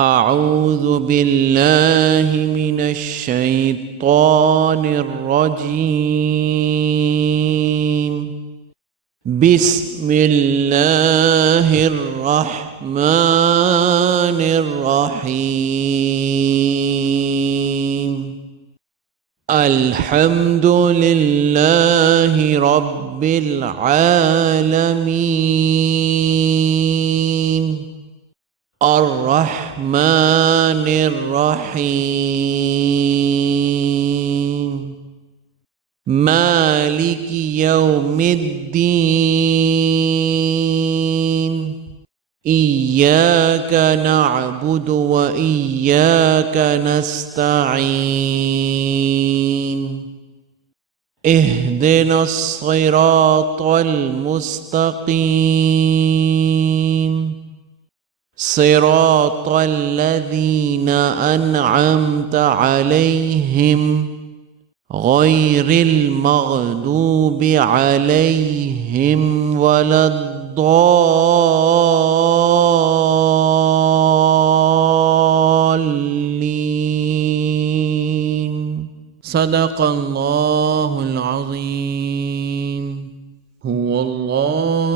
أعوذ بالله من الشيطان الرجيم. بسم الله الرحمن الرحيم. الحمد لله رب العالمين الرحمن الرحيم مالك يوم الدين. إياك نعبد وإياك نستعين. اهدنا الصراط المستقيم صراط الذين أنعمت عليهم غير المغضوب عليهم ولا الضالين. صدق الله العظيم. هو الله